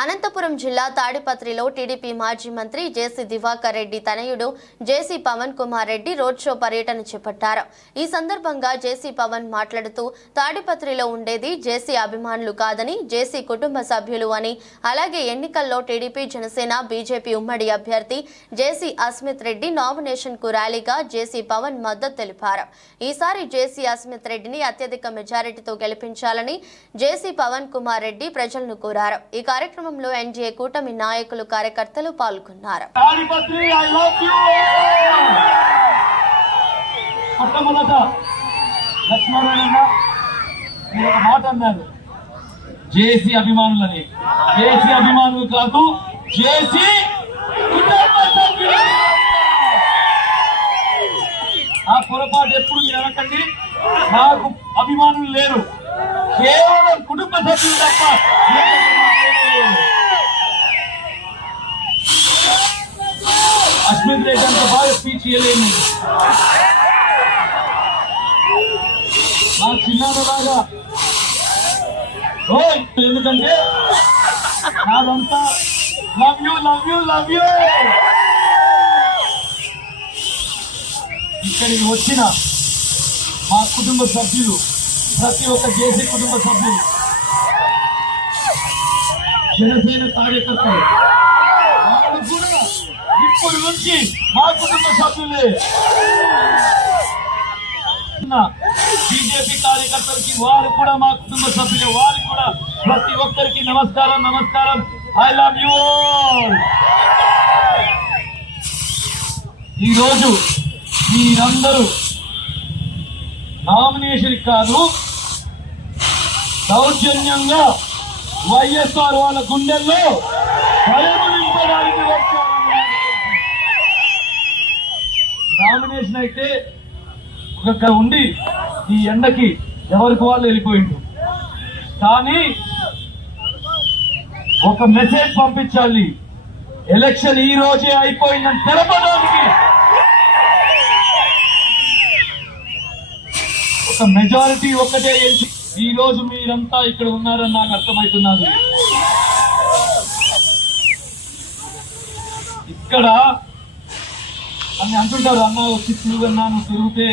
అనంతపురం జిల్లా తాడిపత్రిలో టీడీపీ మాజీ మంత్రి జేసీ దివాకర్ రెడ్డి తనయుడు JC Pavan Kumar Reddy road show పర్యటన చేపట్టారు. ఈ సందర్భంగా జేసీ పవన్ మాట్లాడుతూ తాడిపత్రిలో ఉండేది జేసీ అభిమానులు కాదని జేసీ కుటుంబ సభ్యులు అని. అలాగే ఎన్నికల్లో టీడీపీ జనసేన బీజేపీ ఉమ్మడి అభ్యర్థి జేసీ అస్మిత్ రెడ్డి నామినేషన్కు ర్యాలీగా జేసీ పవన్ మద్దతు తెలిపారు. ఈసారి జేసీ అస్మిత్ రెడ్డిని అత్యధిక మెజారిటీతో గెలిపించాలని జేసీ పవన్ కుమార్ రెడ్డి ప్రజలను కోరారు. ఈ కార్యక్రమం కార్యక్రమంలో ఎన్డీఏ కూటమి నాయకులు కార్యకర్తలు పాల్గొన్నారు. మాట అన్నారు. జేసీ అభిమానులని. జేసీ అభిమానులు కాదు జేసీ ఆ పొరపాటు ఎప్పుడు మీరు అనకండి. నాకు అభిమానులు లేరు. కేవలం కుటుంబ సభ్యులు తప్ప ఏ అభిమానులు లేరు. అశ్మిత్ రెడ్డి అంత బాగా స్పీచ్ ఇవ్వలేము. మా చిన్నలాగా ఎందుకంటే నాదంతా love you love you love you ఇక్కడికి వచ్చిన మా కుటుంబ సభ్యులు ప్రతి ఒక్క జేసీ కుటుంబ సభ్యులు జనసేన కార్యకర్తలు ఇప్పుడు నుంచి మా కుటుంబ సభ్యులే. బీజేపీ కార్యకర్తలకి వారు కూడా మా కుటుంబ సభ్యులే. వారు కూడా ప్రతి ఒక్కరికి నమస్కారం నమస్కారం. ఐ లవ్ యూ ఈరోజు మీరందరూ నామినేషన్ కాదు దౌర్జన్యంగా వైఎస్ఆర్ వాళ్ళ గుండెల్లో నింపడానికి వచ్చారు. నామినేషన్ అయితే ఒక ఉండి ఈ ఎండకి ఎవరికి వాళ్ళు వెళ్ళిపోయిండు కానీ ఒక మెసేజ్ పంపించాలి. ఎలక్షన్ ఈ రోజే అయిపోయిందని తెలపడానికి. ఒక మెజారిటీ ఒక్కటే ఎంచి ఈ రోజు మీరంతా ఇక్కడ ఉన్నారని నాకు అర్థమవుతున్నది ఇక్కడ అని అంటుంటారు. అన్న వచ్చి తిరుగున్నా నువ్వు తిరిగితే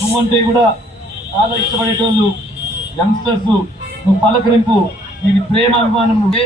నువ్వంటే కూడా చాలా ఇష్టపడేటోళ్ళు యంగ్స్టర్స్ నువ్వు పలకరింపు నీది ప్రేమ అభిమానం నువ్వే.